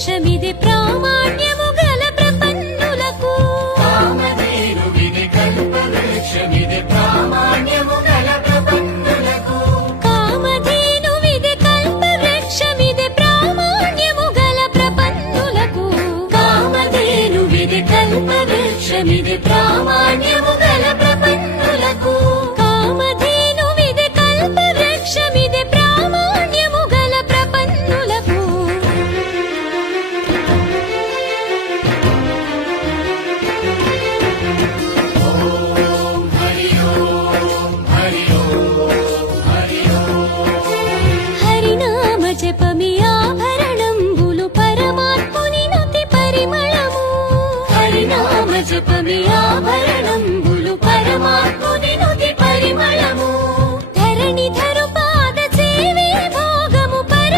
కల్పవృక్షమిది ప్రామాణ్యము గల ప్రపన్నులకు కామధేనువిది కల్పవృక్షమిది ప్రామాణ్యము గల ప్రపన్నులకు కామధేనువిది కల్పవృక్షమిది ప్రామాణ్యము గల ప్రపన్నులకు కామధేనువిది కల్పవృక్షమిది ప్రామాణ్యము గల ప్రపన్నులకు కామధేనువిది కల్పవృక్షమిది ప్రామాణ్యము గల ప్రపన్నులకు ఓం హరి ఓం హరి ఓం హరి ఓం హరినామ జపమి